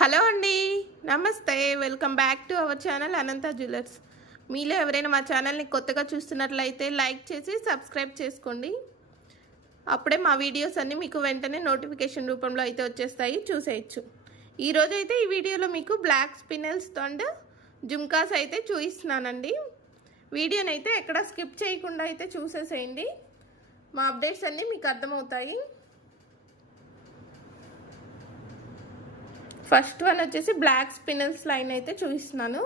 Hello అండి, నమస్తే. Welcome back to our channel Anantha jewellers. మీలో ఎవరైనా మా ఛానల్ని కొత్తగా చూస్తున్నట్లయితే లైక్ చేసి సబ్స్క్రైబ్ చేసుకోండి. అప్పుడే మా వీడియోస్ అన్నీ మీకు వెంటనే నోటిఫికేషన్ రూపంలో అయితే వచ్చేస్తాయి, చూసేయచ్చు. ఈరోజు అయితే ఈ వీడియోలో మీకు బ్లాక్ స్పినల్స్ అండ్ జుమ్కాస్ అయితే చూపిస్తున్నానండి. వీడియోని అయితే ఎక్కడ స్కిప్ చేయకుండా అయితే చూసేసేయండి. మా అప్డేట్స్ అన్నీ మీకు అర్థమవుతాయి. ఫస్ట్ వన్ వచ్చేసి బ్లాక్ స్పినల్స్ లైన్ అయితే చూపిస్తున్నాను.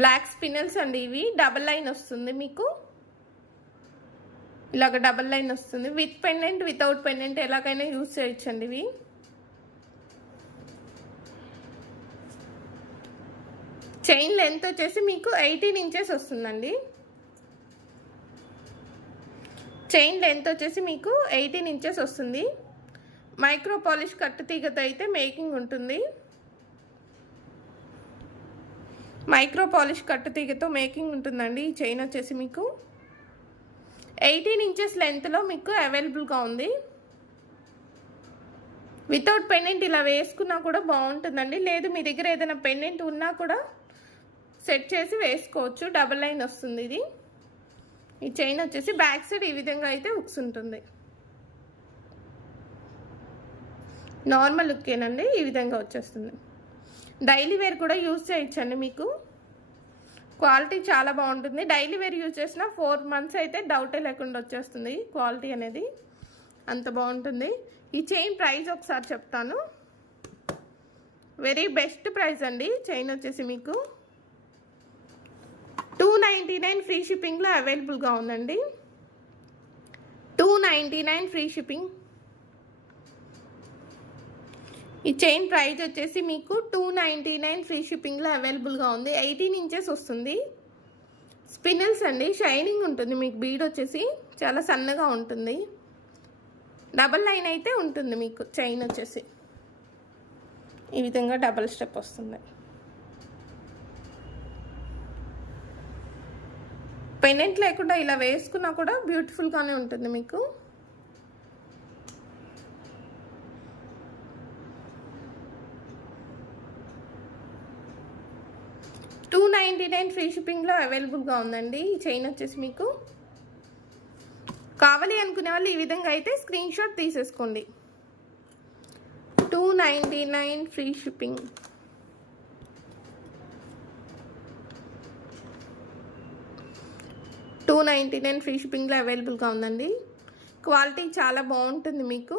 బ్లాక్ స్పినల్స్ అండి, ఇవి డబల్ లైన్ వస్తుంది మీకు. ఇలాగ డబల్ లైన్ వస్తుంది. విత్ పెండెంట్ వితౌట్ పెండెంట్ ఎలాగైనా యూజ్ చేయొచ్చండి. ఇవి చైన్ లెంత్ వచ్చేసి మీకు 18 ఇంచెస్ వస్తుందండి. చైన్ లెంత్ వచ్చేసి మీకు 18 ఇంచెస్ వస్తుంది. మైక్రో పాలిష్ కట్టు తీగతో అయితే మేకింగ్ ఉంటుంది. మైక్రో పాలిష్ కట్టు తీగతో మేకింగ్ ఉంటుందండి. ఈ చైన్ వచ్చేసి మీకు 18 ఇంచెస్ లెంత్లో మీకు అవైలబుల్గా ఉంది. వితౌట్ పెండెంట్ ఇలా వేసుకున్నా కూడా బాగుంటుందండి. లేదు మీ దగ్గర ఏదైనా పెండెంట్ ఉన్నా కూడా సెట్ చేసి వేసుకోవచ్చు. డబల్ లైన్ వస్తుంది ఇది. ఈ చైన్ వచ్చేసి బ్యాక్ సైడ్ ఈ విధంగా అయితే హుక్స్ ఉంటుంది. నార్మల్ లుక్కేనండి, ఈ విధంగా వచ్చేస్తుంది. డైలీ వేర్ కూడా యూజ్ చేయొచ్చండి. మీకు క్వాలిటీ చాలా బాగుంటుంది. డైలీ వేర్ యూజ్ చేసిన 4 months అయితే డౌటే లేకుండా వచ్చేస్తుంది. క్వాలిటీ అనేది అంత బాగుంటుంది. ఈ చైన్ ప్రైస్ ఒకసారి చెప్తాను. వెరీ బెస్ట్ ప్రైస్ అండి. చైన్ వచ్చేసి మీకు 299 ఫ్రీ షిప్పింగ్లో అవైలబుల్గా ఉందండి. 299 ఫ్రీ షిప్పింగ్. ఈ చైన్ ప్రైస్ వచ్చేసి మీకు 299 ఫ్రీ షిప్పింగ్లో అవైలబుల్గా ఉంది. 18 ఇంచెస్ వస్తుంది. స్పినల్స్ అండి, షైనింగ్ ఉంటుంది. మీకు బీడ్ వచ్చేసి చాలా సన్నగా ఉంటుంది. డబల్ లైన్ అయితే ఉంటుంది మీకు. చైన్ వచ్చేసి ఈ విధంగా డబల్ స్టెప్ వస్తుంది. పెండెంట్ లేకుండా ఇలా వేసుకున్నా కూడా బ్యూటిఫుల్గానే ఉంటుంది మీకు. $299 ఫ్రీ షిప్పింగ్లో అవైలబుల్గా ఉందండి. ఈ చైన్ వచ్చేసి మీకు కావాలి అనుకునే వాళ్ళు ఈ విధంగా అయితే స్క్రీన్ షాట్ తీసేసుకోండి. 299 ఫ్రీ షిప్పింగ్. $299 ఫ్రీ షిప్పింగ్లో అవైలబుల్గా ఉందండి. క్వాలిటీ చాలా బాగుంటుంది మీకు.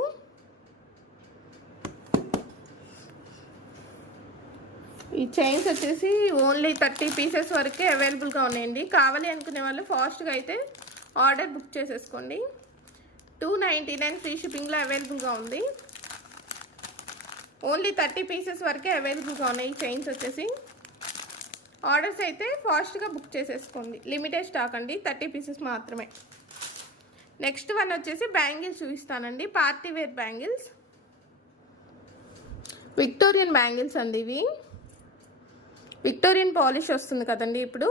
ఈ చైన్స్ వచ్చేసి ఓన్లీ 30 పీసెస్ వరకే అవైలబుల్గా ఉన్నాయండి. కావాలి అనుకునే వాళ్ళు ఫాస్ట్గా అయితే ఆర్డర్ బుక్ చేసేసుకోండి. 299 ఫ్రీ షిప్పింగ్లో అవైలబుల్గా ఉంది. ఓన్లీ 30 పీసెస్ వరకే అవైలబుల్గా ఉన్నాయి. ఈ చైన్స్ వచ్చేసి ఆర్డర్స్ అయితే ఫాస్ట్గా బుక్ చేసేసుకోండి. లిమిటెడ్ స్టాక్ అండి, 30 పీసెస్ మాత్రమే. నెక్స్ట్ వన్ వచ్చేసి బ్యాంగిల్స్ చూపిస్తానండి. Party wear bangles, Victorian bangles అండి. ఇవి విక్టోరియన్ పాలిష్ వస్తుంది కదండి. ఇప్పుడు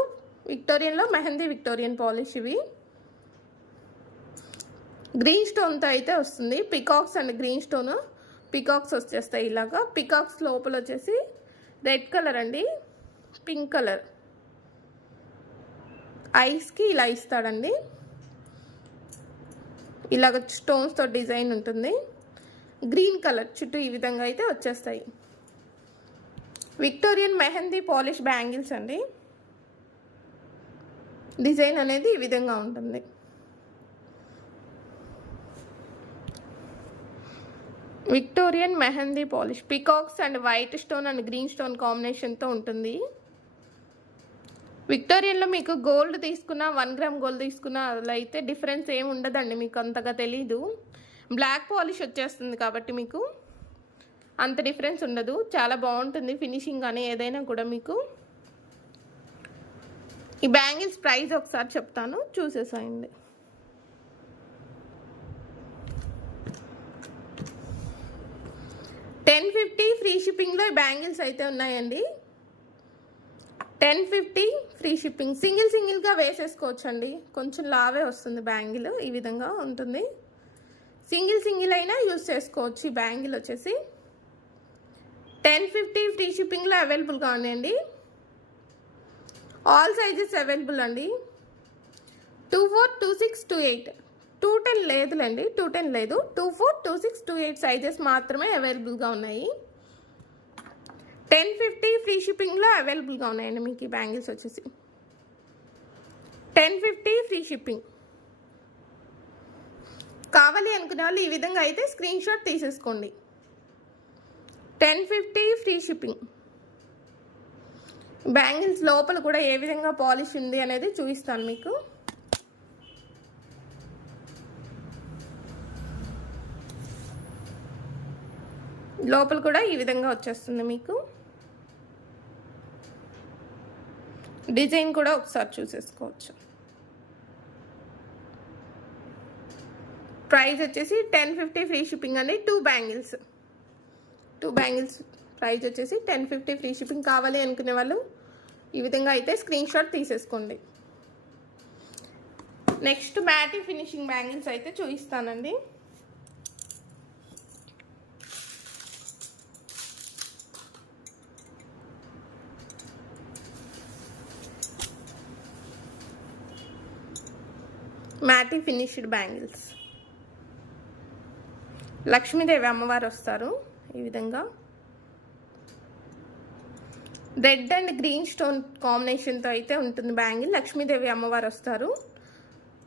విక్టోరియన్లో మెహందీ విక్టోరియన్ పాలిష్. ఇవి గ్రీన్ స్టోన్తో అయితే వస్తుంది. Peacocks and green stone peacocks వచ్చేస్తాయి ఇలాగా. పికాక్స్ లోపల వచ్చేసి రెడ్ కలర్ అండి, పింక్ కలర్. ఐస్కి ఇలా ఇస్తాడండి. ఇలాగ స్టోన్స్తో డిజైన్ ఉంటుంది. గ్రీన్ కలర్ చుట్టూ ఈ విధంగా అయితే వచ్చేస్తాయి. విక్టోరియన్ మెహందీ పాలిష్ బ్యాంగిల్స్ అండి. డిజైన్ అనేది ఈ విధంగా ఉంటుంది. Victorian mehndi polish peacocks and white stone and green stone కాంబినేషన్తో ఉంటుంది. విక్టోరియన్లో మీకు గోల్డ్ తీసుకున్న 1 గ్రామ్ గోల్డ్ తీసుకున్న అలా అయితే డిఫరెన్స్ ఏమి ఉండదండి. మీకు అంతగా తెలీదు. బ్లాక్ పాలిష్ వచ్చేస్తుంది కాబట్టి మీకు అంత డిఫరెన్స్ ఉండదు. చాలా బాగుంటుంది ఫినిషింగ్ కానీ ఏదైనా కూడా మీకు. ఈ బ్యాంగిల్స్ ప్రైస్ ఒకసారి చెప్తాను, చూసేసాయండి. $1050 ఫ్రీ షిప్పింగ్లో ఈ బ్యాంగిల్స్ అయితే ఉన్నాయండి. 1050 ఫ్రీ షిప్పింగ్. సింగిల్గా వేసేసుకోవచ్చండి. కొంచెం లావే వస్తుంది బ్యాంగిల్, ఈ విధంగా ఉంటుంది. సింగిల్ అయినా యూజ్ చేసుకోవచ్చు. ఈ బ్యాంగిల్ వచ్చేసి 1050 ఫ్రీ షిప్పింగ్లో అవైలబుల్గా ఉన్నాయండి. ఆల్ సైజెస్ అవైలబుల్ అండి. 24, 26, 28, 210 లేదులేండి, 210 లేదు. 24, 26, 28 సైజెస్ మాత్రమే అవైలబుల్గా ఉన్నాయి. 1050 ఫ్రీ షిప్పింగ్లో అవైలబుల్గా ఉన్నాయండి మీకు ఈ బ్యాంగిల్స్ వచ్చేసి. 1050 ఫ్రీ షిప్పింగ్. కావాలి అనుకునే వాళ్ళు ఈ విధంగా అయితే స్క్రీన్ షాట్ తీసేసుకోండి. 1050 ఫ్రీ షిప్పింగ్. బ్యాంగిల్స్ లోపల కూడా ఏ విధంగా పాలిష్ ఉంది అనేది చూపిస్తాను మీకు. లోపల కూడా ఈ విధంగా వచ్చేస్తుంది మీకు. డిజైన్ కూడా ఒకసారి చూసేసుకోవచ్చు. ప్రైస్ వచ్చేసి 1050 ఫ్రీ షిప్పింగ్ అండి. 2 బ్యాంగిల్స్ ప్రైస్ వచ్చేసి 1050 ఫ్రీ షిప్పింగ్. కావాలి అనుకునే వాళ్ళు ఈ విధంగా అయితే స్క్రీన్ షాట్ తీసేసుకోండి. నెక్స్ట్ మ్యాటీ ఫినిషింగ్ బ్యాంగిల్స్ అయితే చూపిస్తానండి. మ్యాటీ ఫినిష్డ్ బ్యాంగిల్స్. లక్ష్మీదేవి అమ్మవారు వస్తారు ఈ విధంగా. రెడ్ అండ్ గ్రీన్ స్టోన్ కాంబినేషన్తో అయితే ఉంటుంది బ్యాంగిల్. లక్ష్మీదేవి అమ్మవారు వస్తారు.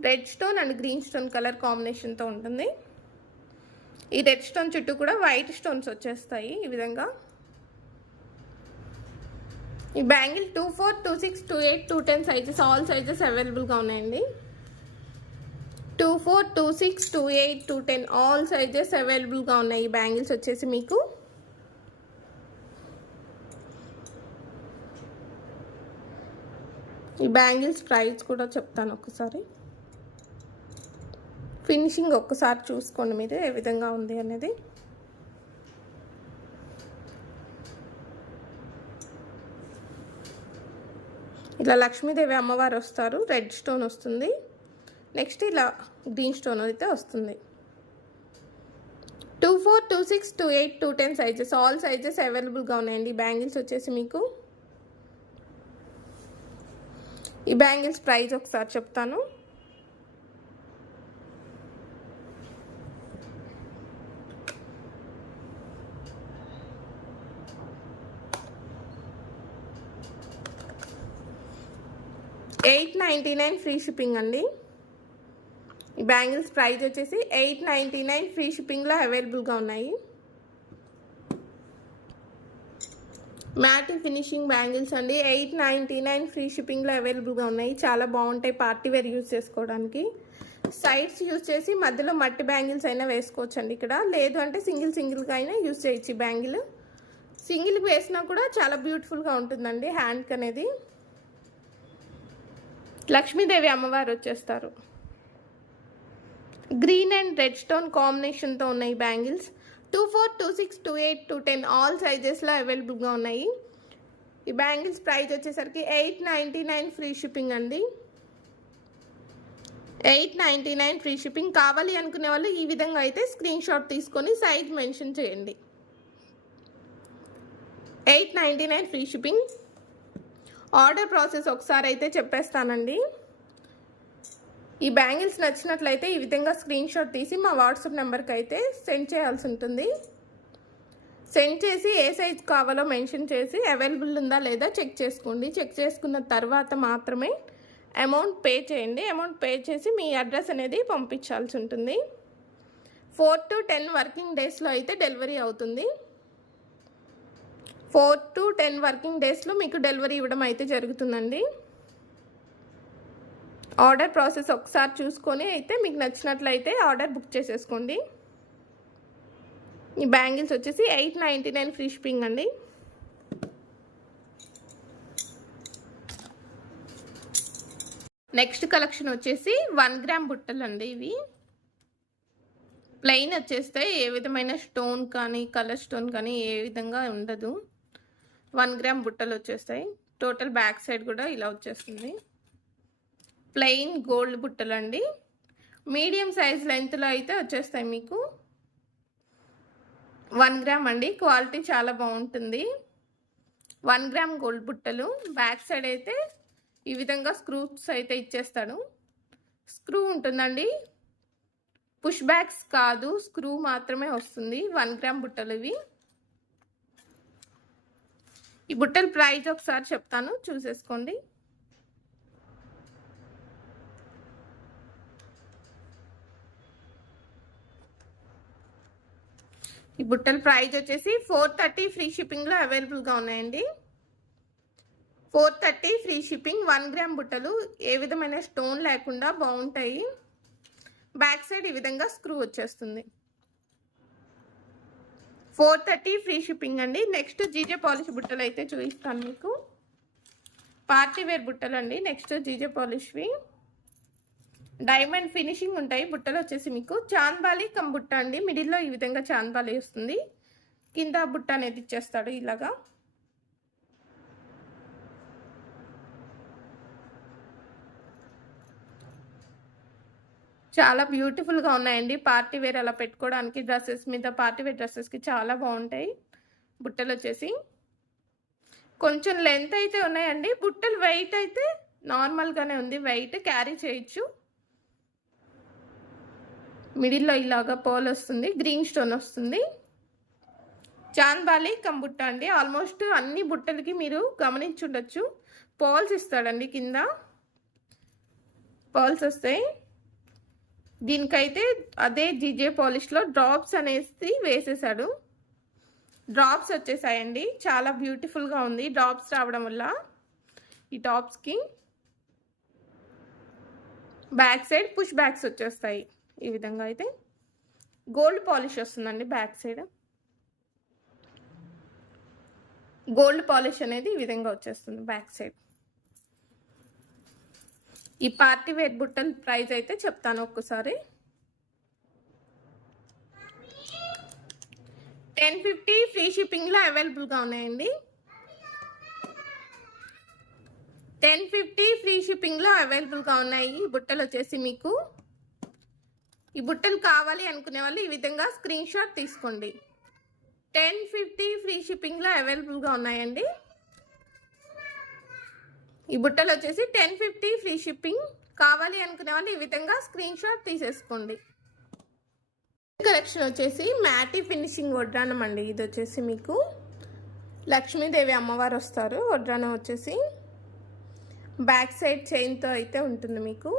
Red stone and green stone colour కాంబినేషన్తో ఉంటుంది. ఈ రెడ్ స్టోన్ చుట్టూ కూడా వైట్ స్టోన్స్ వచ్చేస్తాయి ఈ విధంగా. ఈ బ్యాంగిల్ 24, 26, 28, 210 సైజెస్, ఆల్ సైజెస్ అవైలబుల్గా ఉన్నాయండి. 24, 26, 28, 210 ఆల్ సైజెస్ అవైలబుల్గా ఉన్నాయి ఈ బ్యాంగిల్స్ వచ్చేసి మీకు. ఈ బ్యాంగిల్స్ ప్రైస్ కూడా చెప్తాను ఒకసారి. ఫినిషింగ్ ఒక్కసారి చూసుకోండి మీరు ఏ విధంగా ఉంది అనేది. ఇలా లక్ష్మీదేవి అమ్మవారు వస్తారు. రెడ్ స్టోన్ వస్తుంది. నెక్స్ట్ ఇలా గ్రీన్ స్టోన్ అయితే వస్తుంది. 24, 26, 28, 210 సైజెస్, ఆల్ సైజెస్ అవైలబుల్గా ఉన్నాయండి బ్యాంగిల్స్ వచ్చేసి మీకు. ఈ బ్యాంగిల్స్ ప్రైస్ ఒకసారి చెప్తాను. $899 ఫ్రీ షిప్పింగ్ అండి. ఈ బ్యాంగిల్స్ ప్రైస్ వచ్చేసి $899 ఫ్రీ షిప్పింగ్లో అవైలబుల్గా ఉన్నాయి. మ్యాటీ ఫినిషింగ్ బ్యాంగిల్స్ అండి. $899 ఫ్రీ షిప్పింగ్లో అవైలబుల్గా ఉన్నాయి. చాలా బాగుంటాయి పార్టీ వేర్ యూజ్ చేసుకోవడానికి. సైడ్స్ యూజ్ చేసి మధ్యలో మట్టి బ్యాంగిల్స్ అయినా వేసుకోవచ్చు అండి ఇక్కడ. లేదు అంటే సింగిల్గా అయినా యూజ్ చేయొచ్చు. ఈ బ్యాంగిల్ సింగిల్కి వేసినా కూడా చాలా బ్యూటిఫుల్గా ఉంటుందండి హ్యాండ్కి అనేది. లక్ష్మీదేవి అమ్మవారు వచ్చేస్తారు. గ్రీన్ అండ్ రెడ్ స్టోన్ కాంబినేషన్తో ఉన్నాయి బ్యాంగిల్స్. 24, 26, 28, 210 ఆల్ సైజెస్లో అవైలబుల్గా ఉన్నాయి. ఈ బ్యాంగిల్స్ ప్రైస్ వచ్చేసరికి $899 ఫ్రీ షిప్పింగ్ అండి. $899 ఫ్రీ షిప్పింగ్. కావాలి అనుకునే వాళ్ళు ఈ విధంగా అయితే స్క్రీన్ షాట్ తీసుకొని సైజ్ మెన్షన్ చేయండి. $899 ఫ్రీ షిప్పింగ్. ఆర్డర్ ప్రాసెస్ ఒకసారి అయితే చెప్పేస్తానండి. ఈ బ్యాంగిల్స్ నచ్చినట్లయితే ఈ విధంగా స్క్రీన్ షాట్ తీసి మా వాట్సాప్ నెంబర్కి అయితే సెండ్ చేయాల్సి ఉంటుంది. సెండ్ చేసి ఏ సైజ్ కావాలో మెన్షన్ చేసి అవైలబుల్ ఉందా లేదా చెక్ చేసుకోండి. చెక్ చేసుకున్న తర్వాత మాత్రమే అమౌంట్ పే చేయండి. అమౌంట్ పే చేసి మీ అడ్రస్ అనేది పంపించాల్సి ఉంటుంది. 4 to 10 వర్కింగ్ డేస్లో అయితే డెలివరీ అవుతుంది. 4 to 10 వర్కింగ్ డేస్లో మీకు డెలివరీ ఇవ్వడం అయితే జరుగుతుందండి. ఆర్డర్ ప్రాసెస్ ఒకసారి చూసుకొని అయితే మీకు నచ్చినట్లయితే ఆర్డర్ బుక్ చేసేసుకోండి. ఈ బ్యాంగిల్స్ వచ్చేసి $899 ఫ్రీ షిప్పింగ్ అండి. నెక్స్ట్ కలెక్షన్ వచ్చేసి 1 గ్రామ్ బుట్టలు అండి. ఇవి ప్లెయిన్ వచ్చేస్తే ఏ విధమైన స్టోన్ కానీ కలర్ స్టోన్ కానీ ఏ విధంగా ఉండదు. 1 గ్రామ్ బుట్టలు వచ్చేస్తాయి. టోటల్ బ్యాక్ సైడ్ కూడా ఇలా వచ్చేస్తుంది. ప్లెయిన్ గోల్డ్ బుట్టలు అండి. మీడియం సైజ్ లెంత్లో అయితే వచ్చేస్తాయి మీకు. 1 గ్రామ్ అండి, క్వాలిటీ చాలా బాగుంటుంది. 1 గ్రామ్ గోల్డ్ బుట్టలు. బ్యాక్ సైడ్ అయితే ఈ విధంగా స్క్రూస్ అయితే ఇచ్చేస్తాడు. స్క్రూ ఉంటుందండి, పుష్ బ్యాక్స్ కాదు, స్క్రూ మాత్రమే వస్తుంది. 1 గ్రామ్ బుట్టలు ఇవి. ఈ బుట్టల ప్రైస్ ఒకసారి చెప్తాను, చూసేసుకోండి. ఈ బుట్టల ప్రైస్ వచ్చేసి 430 ఫ్రీ షిప్పింగ్లో అవైలబుల్గా ఉన్నాయండి. 430 ఫ్రీ షిప్పింగ్. 1 గ్రామ్ బుట్టలు ఏ విధమైన స్టోన్ లేకుండా బాగుంటాయి. బ్యాక్ సైడ్ ఈ విధంగా స్క్రూ వచ్చేస్తుంది. 430 ఫ్రీ షిప్పింగ్ అండి. నెక్స్ట్ జీజే పాలిష్ బుట్టలు అయితే చూపిస్తాను మీకు. పార్టీ వేర్ బుట్టలు అండి. నెక్స్ట్ జీజే పాలిష్వి డైమండ్ ఫినిషింగ్ ఉంటాయి. బుట్టలు వచ్చేసి మీకు చాన్బాలి కమ్ బుట్ట అండి. మిడిల్లో ఈ విధంగా చాన్బాలి వస్తుంది, కింద బుట్ట అనేది ఇచ్చేస్తాడు ఇలాగా. చాలా బ్యూటిఫుల్గా ఉన్నాయండి. పార్టీ వేర్ అలా పెట్టుకోవడానికి, డ్రెస్సెస్ మీద, పార్టీ వేర్ డ్రెస్సెస్కి చాలా బాగుంటాయి. బుట్టలు వచ్చేసి కొంచెం లెంత్ అయితే ఉన్నాయండి. బుట్టలు వెయిట్ అయితే నార్మల్గానే ఉంది, వెయిట్ క్యారీ చేయొచ్చు. మిడిల్లో ఇలాగా పర్ల్ వస్తుంది, గ్రీన్ స్టోన్ వస్తుంది. చాన్బాలి కమ్ బుట్ట అండి. ఆల్మోస్ట్ అన్ని బుట్టలకి మీరు గమనించుండొచ్చు, పర్ల్స్ ఇస్తాడండి, కింద పర్ల్స్ వస్తాయి. దీనికైతే అదే జీజే పాలిష్లో డ్రాప్స్ అనేసి వేసేసాడు. డ్రాప్స్ వచ్చేసాయండి, చాలా బ్యూటిఫుల్గా ఉంది డ్రాప్స్ రావడం వల్ల. ఈ టాప్స్కి బ్యాక్ సైడ్ పుష్ బ్యాక్స్ వచ్చేస్తాయి ఈ విధంగా. అయితే గోల్డ్ పాలిష్ వస్తుందండి బ్యాక్ సైడ్. గోల్డ్ పాలిష్ అనేది ఈ విధంగా వచ్చేస్తుంది బ్యాక్ సైడ్. ఈ పార్టీ వేర్ బుట్టల ప్రైస్ అయితే చెప్తాను ఒక్కసారి. 1050 ఫ్రీ షిప్పింగ్లో అవైలబుల్గా ఉన్నాయండి. 1050 ఫ్రీ షిప్పింగ్లో అవైలబుల్గా ఉన్నాయి ఈ బుట్టలు వచ్చేసి మీకు. ఈ బుట్టలు కావాలి అనుకునే వాళ్ళు ఈ విధంగా స్క్రీన్ షాట్ తీసుకోండి. 1050 ఫ్రీ షిప్పింగ్లో అవైలబుల్గా ఉన్నాయండి. ఈ బుట్టలు వచ్చేసి 1050 ఫ్రీ షిప్పింగ్. కావాలి అనుకునే వాళ్ళు ఈ విధంగా స్క్రీన్ షాట్ తీసేసుకోండి. కలెక్షన్ వచ్చేసి మ్యాటీ ఫినిషింగ్ వడ్రానం అండి. ఇది వచ్చేసి మీకు లక్ష్మీదేవి అమ్మవారు వస్తారు. వడ్రానం వచ్చేసి బ్యాక్ సైడ్ చైన్తో అయితే ఉంటుంది మీకు.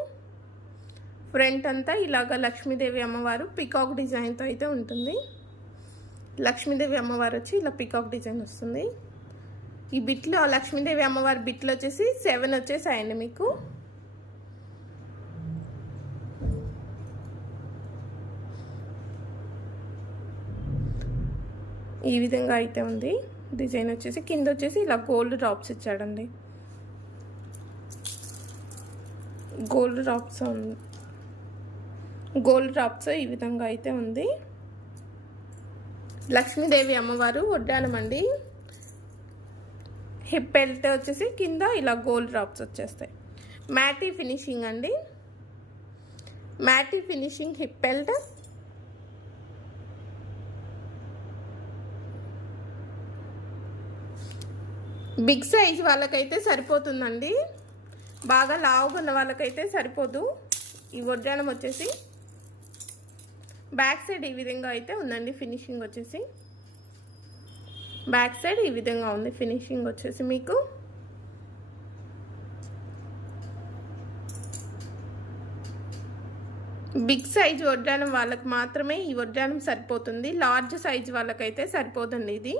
ఫ్రంట్ అంతా ఇలాగ లక్ష్మీదేవి అమ్మవారు పికాక్ డిజైన్తో అయితే ఉంటుంది. లక్ష్మీదేవి అమ్మవారు వచ్చి ఇలా పికాక్ డిజైన్ వస్తుంది. ఈ బిట్లో లక్ష్మీదేవి అమ్మవారి బిట్లు వచ్చేసి 7 వచ్చేసాయండి మీకు. ఈ విధంగా అయితే ఉంది డిజైన్ వచ్చేసి. కింద వచ్చేసి ఇలా గోల్డ్ డ్రాప్స్ ఇచ్చాడండి, గోల్డ్ డ్రాప్స్ ఈ విధంగా అయితే ఉంది. లక్ష్మీదేవి అమ్మవారు వడ్డానం అండి. హిప్ బెల్ట్ వచ్చేసి కింద ఇలా గోల్డ్ డ్రాప్స్ వచ్చేస్తాయి. మ్యాటీ ఫినిషింగ్ అండి, matte finishing hip belt. Big size వాళ్ళకైతే సరిపోతుందండి, బాగా లావుగా ఉన్న వాళ్ళకైతే సరిపోదు. ఈ వడ్డానం వచ్చేసి బ్యాక్ సైడ్ ఈ విధంగా అయితే ఉందండి. ఫినిషింగ్ వచ్చేసి బ్యాక్ సైడ్ ఈ విధంగా ఉంది ఫినిషింగ్ వచ్చేసి మీకు. బిగ్ సైజ్ వడ్డానం వాళ్ళకి మాత్రమే ఈ వడ్డానం సరిపోతుంది. లార్జ్ సైజ్ వాళ్ళకైతే సరిపోదండి ఇది.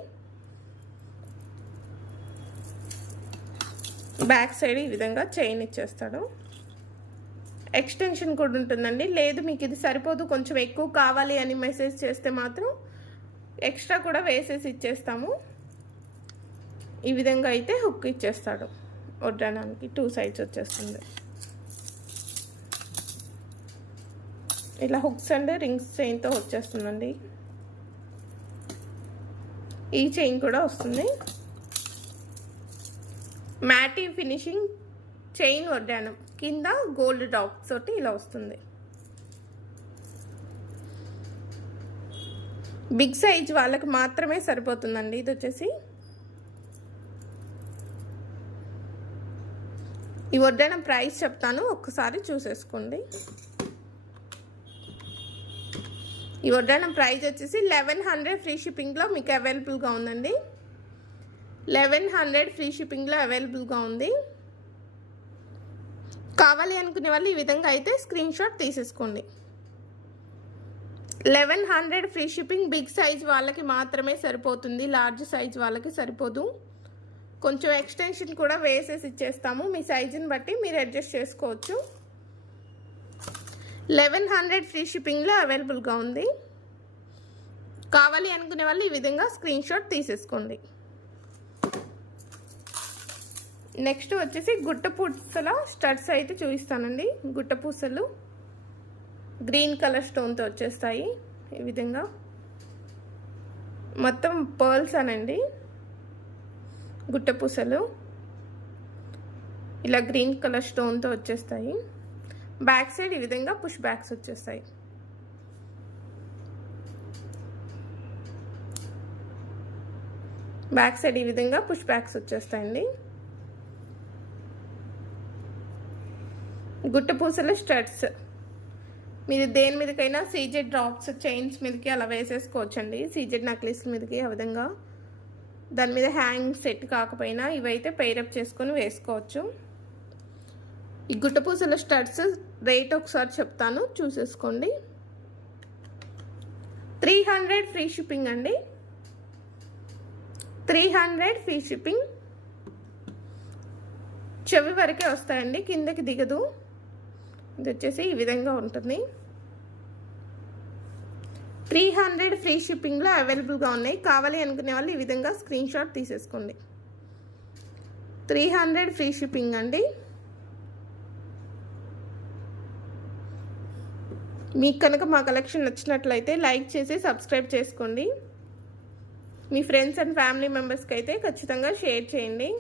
బ్యాక్ సైడ్ ఈ విధంగా చైన్ ఇచ్చేస్తాడు. ఎక్స్టెన్షన్ కూడా ఉంటుందండి. లేదు మీకు ఇది సరిపోదు, కొంచెం ఎక్కువ కావాలి అని మెసేజ్ చేస్తే మాత్రం ఎక్స్ట్రా కూడా వేసేసి ఇచ్చేస్తాము. ఈ విధంగా అయితే హుక్ ఇచ్చేస్తాడు. వడ్డానానికి 2 సైడ్స్ వచ్చేస్తుంది. ఇలా హుక్స్ అండ్ రింగ్స్ చైన్తో వచ్చేస్తుందండి. ఈ చైన్ కూడా వస్తుంది. మ్యాటీ ఫినిషింగ్ చైన్ వడ్డానం, కింద గోల్డ్ డ్రాప్స్ తోటి ఇలా వస్తుంది. బిగ్ సైజ్ వాళ్ళకి మాత్రమే సరిపోతుందండి. ఇది వచ్చేసి ఈ వడ్డానం ప్రైస్ చెప్తాను, ఒక్కసారి చూసేసుకోండి. ఈ వడ్డానం ప్రైస్ వచ్చేసి 1100 ఫ్రీ షిప్పింగ్లో మీకు అవైలబుల్గా ఉందండి. 1100 ఫ్రీ షిప్పింగ్లో అవైలబుల్గా ఉంది. కావాలి అనుకునే వాళ్ళు ఈ విధంగా అయితే స్క్రీన్ షాట్ తీసేసుకోండి. 1100 ఫ్రీ షిప్పింగ్. బిగ్ సైజ్ వాళ్ళకి మాత్రమే సరిపోతుంది, లార్జ్ సైజ్ వాళ్ళకి సరిపోదు. కొంచెం ఎక్స్టెన్షన్ కూడా వేసేసి ఇచ్చేస్తాము, మీ సైజుని బట్టి మీరు అడ్జస్ట్ చేసుకోవచ్చు. 1100 ఫ్రీ షిప్పింగ్లో అవైలబుల్గా ఉంది. కావాలి అనుకునే వాళ్ళు ఈ విధంగా స్క్రీన్ షాట్ తీసేసుకోండి. నెక్స్ట్ వచ్చేసి గుట్ట పూసల స్టడ్స్ అయితే చూపిస్తానండి. గుట్ట పూసలు గ్రీన్ కలర్ స్టోన్తో వచ్చేస్తాయి. ఈ విధంగా మొత్తం పర్ల్స్ అనండి. గుట్ట పూసలు ఇలా గ్రీన్ కలర్ స్టోన్తో వచ్చేస్తాయి. బ్యాక్ సైడ్ ఈ విధంగా పుష్ బ్యాక్స్ వచ్చేస్తాయి. బ్యాక్ సైడ్ ఈ విధంగా పుష్ బ్యాక్స్ వచ్చేస్తాయండి. గుట్ట పూసల స్టడ్స్ మీరు దేని మీదకైనా సీజెడ్ డ్రాప్స్ చైన్స్ మీదకి అలా వేసేసుకోవచ్చండి. సీజెడ్ నెక్లెస్ మీదకి ఆ విధంగా దాని మీద హ్యాంగ్ సెట్ కాకపోయినా ఇవైతే పెయిరప్ చేసుకొని వేసుకోవచ్చు. ఈ గుట్ట పూసల స్టడ్స్ రేట్ ఒకసారి చెప్తాను, చూసేసుకోండి. 300 ఫ్రీ షిప్పింగ్ అండి. 300 ఫ్రీ షిప్పింగ్. చెవి వరకే వస్తాయండి, కిందకి దిగదు. ఇది వచ్చేసి ఈ విధంగా ఉంటుంది. 300 ఫ్రీ షిప్పింగ్లో అవైలబుల్గా ఉన్నాయి. కావాలి అనుకునే వాళ్ళు ఈ విధంగా స్క్రీన్ షాట్ తీసేసుకోండి. 300 ఫ్రీ షిప్పింగ్ అండి. మీకు కనుక మా కలెక్షన్ నచ్చినట్లయితే లైక్ చేసి సబ్స్క్రైబ్ చేసుకోండి. మీ ఫ్రెండ్స్ అండ్ ఫ్యామిలీ మెంబర్స్కి అయితే ఖచ్చితంగా షేర్ చేయండి.